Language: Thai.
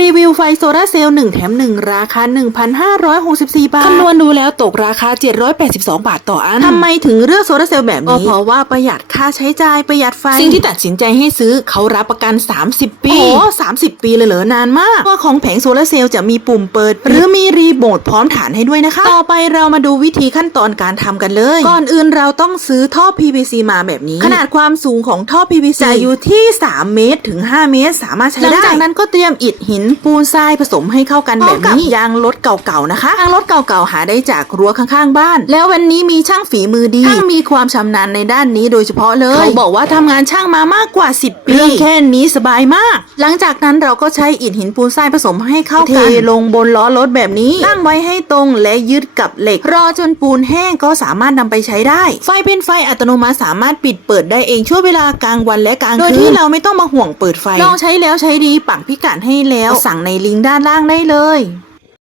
รีวิวไฟโซลาร์เซลล์1แถม 1 ราคา 1,564 บาท คำนวณดูแล้วตกราคา 782 บาทต่ออันทำไมถึงเลือกโซลาร์เซลล์แบบนี้ก็เพราะว่าประหยัดค่าใช้จ่ายประหยัดไฟ สิ่งที่ตัดสินใจให้ซื้อเขารับประกัน 30 ปี โอ้30 ปีเลยเหรอนานมากตัวของแผงโซลาร์เซลล์จะมีปุ่มเปิด หรือมีรีโมทพร้อมฐานให้ด้วยนะคะ ต่อไปเรามาดูวิธีขั้นตอนการทำกันเลย ก่อนอื่นเราต้องซื้อท่อ PVC มาแบบนี้ ขนาดความสูงของท่อ PVC จะอยู่ที่ 3 เมตรถึง 5 เมตร สามารถใช้ได้หลังจากนั้นก็เตรียมอิฐหินปูนทรายผสมให้เข้ากันแบบนี้ยางรถเก่าๆนะคะยางรถเก่าๆหาได้จากรั้วข้างๆบ้าน แล้ววันนี้มีช่างฝีมือดีช่างมีความชำนาญในด้านนี้โดยเฉพาะเลยเขาบอกว่าทำงานช่างมามากกว่า 10 ปีเรื่องแค่นี้สบายมาก หลังจากนั้นเราก็ใช้อิฐหินปูนทรายผสมให้เข้ากันเทลงบนล้อรถแบบนี้ตั้งไว้ให้ตรงและยึดกับเหล็ก รอจนปูนแห้งก็สามารถนำไปใช้ได้ ไฟเป็นไฟอัตโนมัติสามารถปิดเปิดได้เองช่วงเวลากลางวันและกลางคืนโดยที่เราไม่ต้องมาห่วงเปิดไฟลองใช้แล้วใช้ดีปักพิกัดให้แล้วสั่งในลิงก์ด้านล่างได้เลย